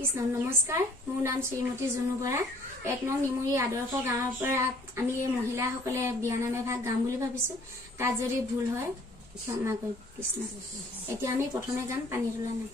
কৃষ্ণ নমস্কাৰ মোৰ নাম শ্ৰীমতী জুনু বৰা এক নং নিমুৰি আদৰ্শ গাঁৱৰ পৰা আমি এই মহিলাসকলে বিয়ানাম এভাগ গাম বুলি ভাবিছো তাত যদি ভুল হয় ক্ষমা কৰিব কৃষ্ণ এতিয়া আমি প্ৰথমে গাম পানী তোলা নাই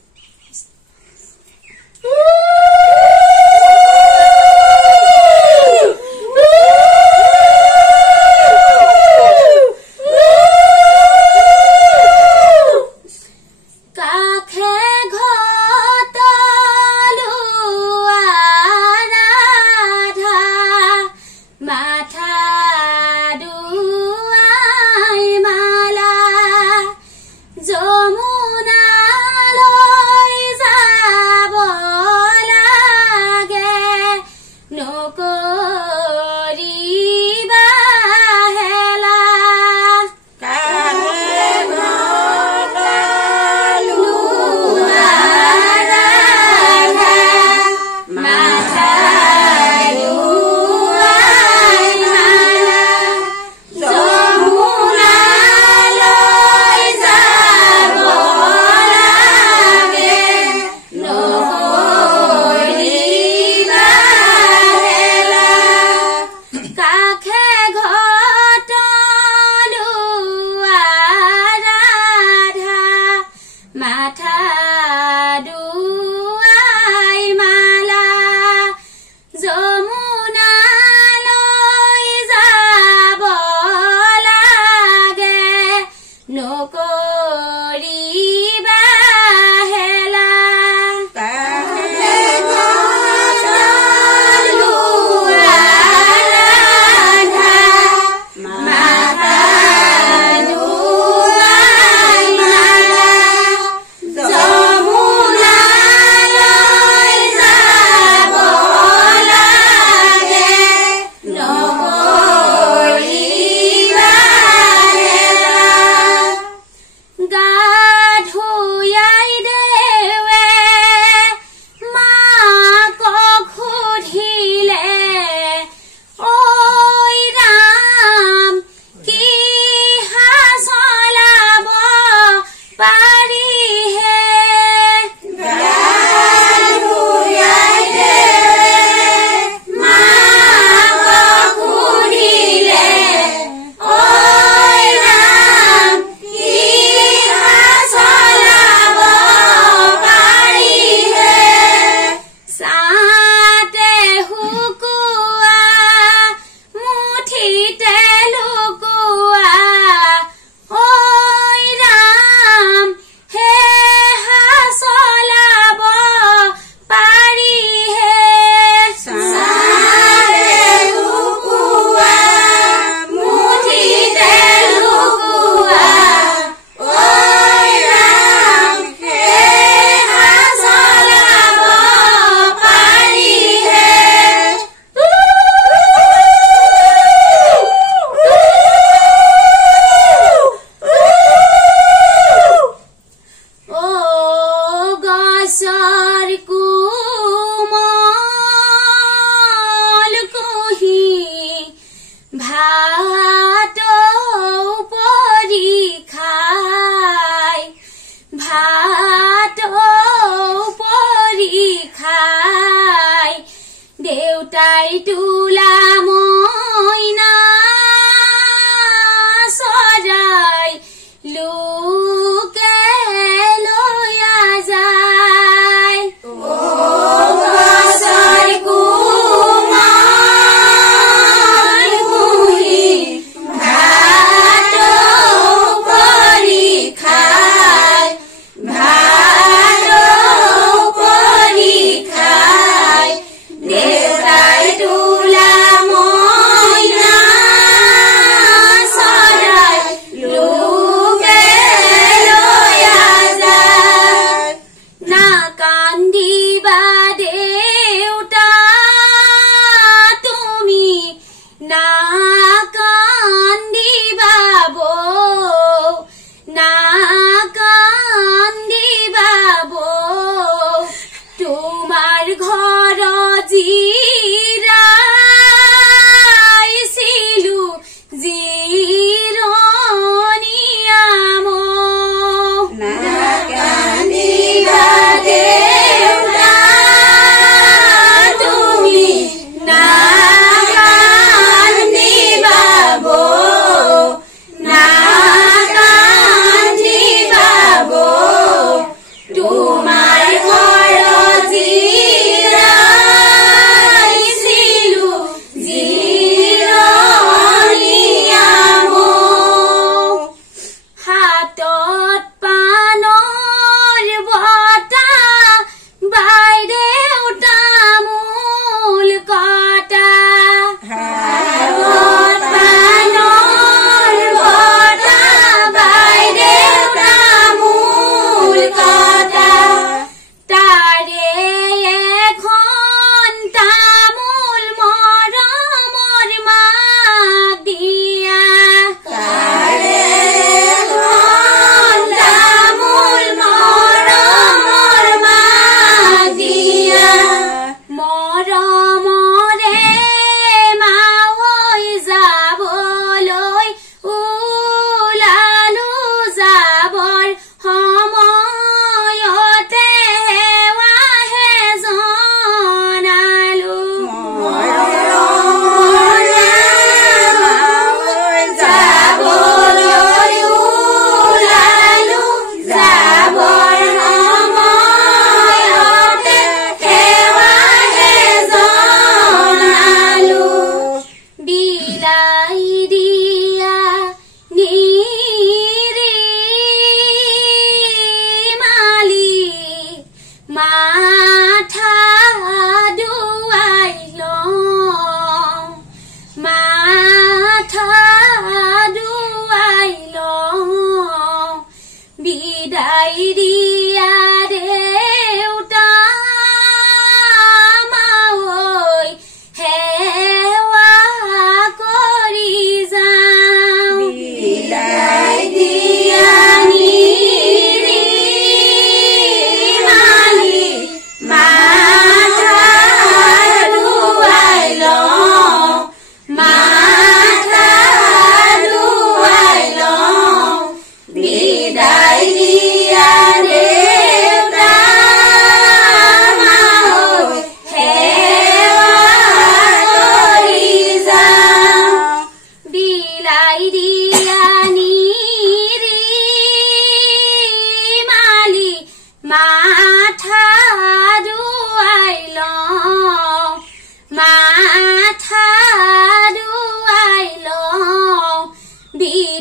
Deus dai tu l'amor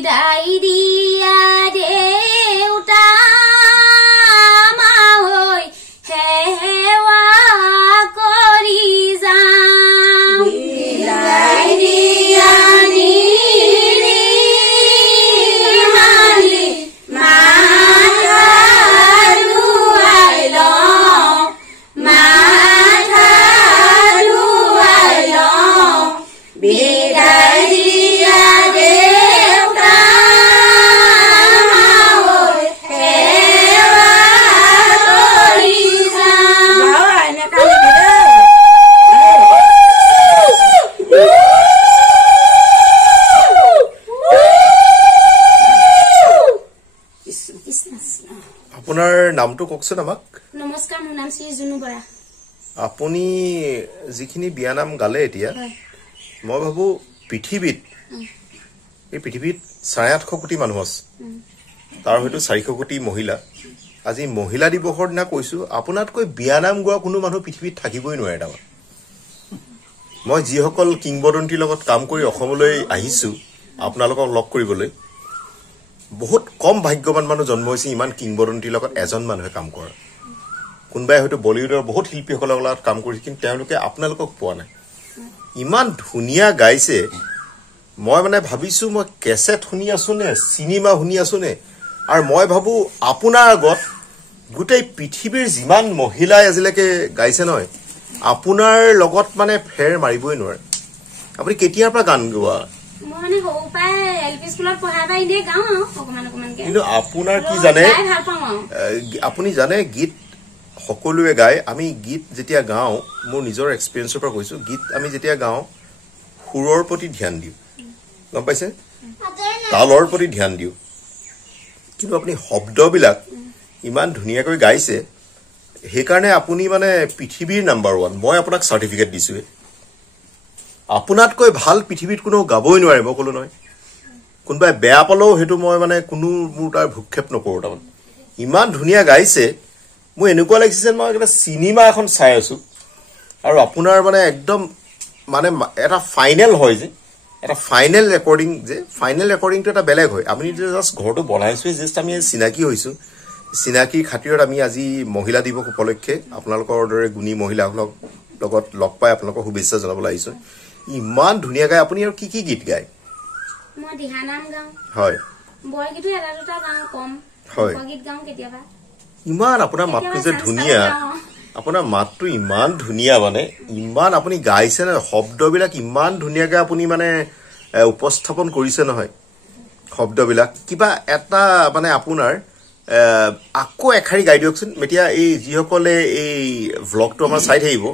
বিদায় দিয়া দেউতা মাঐ সেৱা কৰি যাওঁ বিদায় দিয়া আপোনাৰ নামটো কওকচোন আমাক নমস্কাৰ মোৰ নাম শ্ৰী জুনু বৰা আপুনি যিখিনি বিয়ানাম গালে এতিয়া মই ভাবো পৃথিৱীত এই পৃথিৱীত 850 কোটি মানুহ আছে তাৰ হয়তো 400 কোটি মহিলা আজি মহিলা দিৱসৰ দিনা কৈছো আপোনাতকৈ বিয়ানাম গোৱা কোনো মানুহ পৃথিৱীত থাকিবই নোৱাৰে তাৰমানে মই যিসকল কিংবদন্তিৰ লগত কাম কৰি অসমলৈ আহিছো আপোনালোকক লগ কৰিবলৈ বহুত কম ভাগ্যৱান মানুহ জন্ম হৈছে ইমান কিংবদন্তিৰ লগত এজন মানুহে কাম কৰে কোনবাই হয়তো বলিউডৰ বহুত শিল্পীসকলৰ লগত কাম কৰিছে কিন্তু তেওঁলোকে আপোনালোকক পোৱা নাই ইমান ধুনীয়া গাইছে মই মানে ভাবিছো মই কেছেট শুনি আছো নে সিনেমা শুনি আছো নে আৰু মই ভাবো আপোনাৰ আগত গোটেই পৃথিৱীৰ যিমান মহিলাই আজিলৈকে গাইছে নহয় আপোনাৰ লগত মানে ফেৰ মাৰিবই নোৱাৰে আপুনি কেতিয়াৰ পৰা গান গোৱা মানে হৌপাই এলপি স্কুলত পঢ়াই পাই ইনে গাও অকমান অকমানকে কিন্তু আপোনাৰ কি জানে আপুনি জানে গীত সকলোৱে গায় আমি গীত যেতিয়া গাও মোৰ নিজৰ এক্সপেৰিয়েন্সৰ পৰা কৈছো গীত আমি যেতিয়া গাও সুৰৰ প্ৰতি ধ্যান দিও গম পাইছে তালৰ প্ৰতি ধ্যান দিও কিন্তু আপুনি শব্দবিলাক ইমান ধুনীয়াকৈ গাইছে হেকাৰণে আপুনি মানে পৃথিৱীৰ নাম্বাৰ 1 মই আপোনাক সাৰ্টিফিকেট দিছো আপোনাতকৈ ভাল পৃথিৱীত কোনো গাবই নোৱাৰে মই কলো নহয় কোনবাই বেয়া পালেও হেতু মই মানে কোনো মোৰ তাৰ ভুক্ষেপ নকৰো তাৰমানে ইমান ধুনীয়া গাইছে মই এনেকুৱা লাগিছে যেন মই এটা সিনেমা এখন চাই আছো আৰু আপোনাৰ মানে একদম মানে এটা ফাইনেল হয় যে এটা ফাইনেল ৰেকৰ্ডিং যে ফাইনেল ৰেকৰ্ডিংটো এটা বেলেগ হয় আপুনি জাস্ট ঘৰটো বনাইছো জাস্ট আমি চিনাকি হৈছো চিনাকি খাতিৰত আমি আজি মহিলা দিৱস উপলক্ষে আপোনালোকৰ দৰে গুণী মহিলাসকলক লগত লগ পাই আপোনালোকক শুভেচ্ছা জনাবলৈ আহিছো ইমান ধুনীয়া গায় আপুনি আৰু কি কি গীত গায় মই দিহানাম গাও হয় বৰগীতো এটা দুটা গাও কম হয় গীত গাও কেতিয়াবা ইমান আপোনাৰ মাতটো যে ধুনীয়া আপোনাৰ মাতটো ইমান ধুনীয়া মানে ইমান আপুনি গাইছে না শব্দবিলাক ইমান ধুনীয়াকৈ আপুনি মানে উপস্থাপন কৰিছে নহয় শব্দবিলাক কিবা এটা মানে আপোনাৰ আকৌ এখাৰি গাই দিয়কচোন এতিয়া এই যিসকলে এই ভ্লগটো আমাৰ চাই থাকিব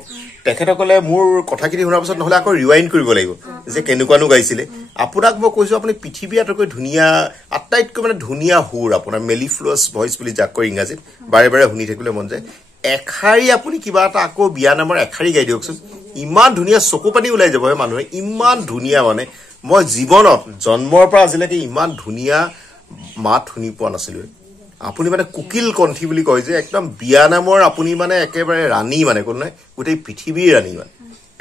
তেখেতসকলে মোৰ কথাখিনি শুনাৰ পিছত নহলে আকৌ ৰিৱাইণ্ড কৰিব লাগিব যে কেনেকুৱানো গাইছিলে আপোনাক মই কৈছো আপুনি পৃথিৱী আটাইতকৈ ধুনীয়া আটাইতকৈ মানে ধুনীয়া সুৰ আপোনাৰ মেলিফ্লুৱাছ ভইচ বুলি যাক কয় ইংৰাজীত বাৰে বাৰে শুনি থাকিবলৈ মন যায় এখাৰি আপুনি কিবা এটা আকৌ বিয়া নামৰ এখাৰি গাই দিয়কচোন ইমান ধুনীয়া চকু পানী ওলাই যাব হে মানুহে ইমান ধুনীয়া মানে মই জীৱনত জন্মৰ পৰা আজিলৈকে ইমান ধুনীয়া মাত শুনি পোৱা নাছিলো আপুনি মানে কুকিল কণ্ঠী বুলি কয় যে একদম বিয়া নামৰ আপুনি মানে একেবাৰে ৰাণী মানে কোন নাই গোটেই পৃথিৱীৰ ৰাণী মানে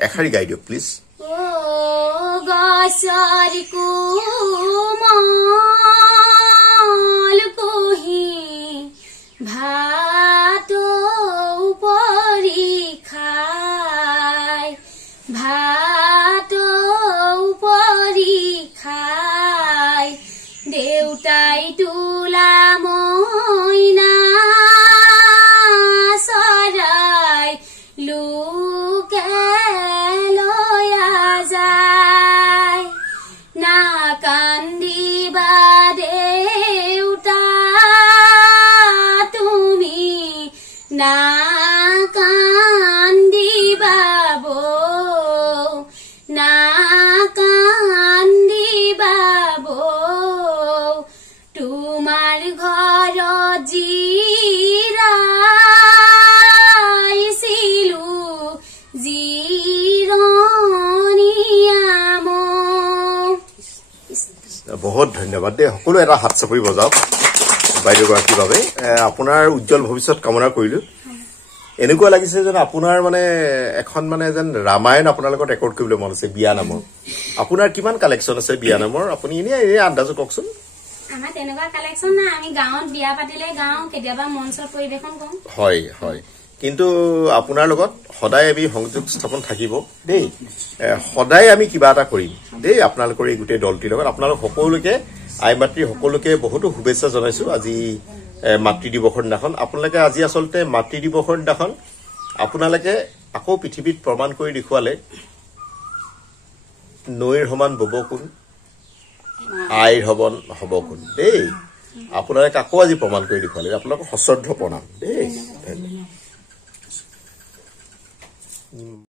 এখাৰি গাই দিয়ক প্লিজ ও গছৰি কোমল কুহি ভাত উপৰি খাই ভাত উপৰি খাই দেউতাই তোলা মইনা চৰাই লোকে লয়া যায় না কান্দিবা দেউতা তুমি না কান্দিবা বৌ না কান্দিবা বৌ তোমাৰ ঘৰত জিৰাইছিলো জিৰণীয়াম বহুত ধন্যবাদ দে সকলো এটা হাত চাপৰি বজাওক বাইদেউ গৰাকীৰ বাবে আপোনাৰ উজ্জ্বল ভৱিষ্যত কামনা কৰিলো এনেকুৱা লাগিছে যেন আপোনাৰ মানে এখন মানে যেন ৰামায়ণ আপোনাৰ লগত ৰেকৰ্ড কৰিবলৈ মন আছে বিয়া নামৰ আপোনাৰ কিমান কালেকশ্যন আছে বিয়া নামৰ আপুনি এনে আন্দাজত কওকচোন আমাৰ তেনেকুৱা কালেকশ্যন নাই আমি গাঁৱত বিয়া পাতিলে গাওঁ কেতিয়াবা মঞ্চত পৰিৱেশন কৰোঁ হয় হয় কিন্তু আপোনাৰ লগত সদায় আমি সংযোগ স্থাপন থাকিব দেই সদায় আমি কিবা এটা কৰিম দেই আপোনালোকৰ এই গোটেই দলটিৰ লগত আপোনালোক সকলোকে আই মাতৃ সকলোকে বহুতো শুভেচ্ছা জনাইছো আজি মাতৃ দিৱসৰ দিনাখন আপোনালোকে আজি আচলতে মাতৃ দিৱসৰ দিনাখন আপোনালোকে আকৌ পৃথিৱীত প্ৰমাণ কৰি দেখুৱালে নৈৰ সমান বব কোন আইৰ হবন হব কোন দেই আপোনালোকে আকৌ আজি প্ৰমাণ কৰি দেখুৱালে আপোনালোকক সশ্ৰদ্ধ প্ৰণাম দেই ধন্যবাদ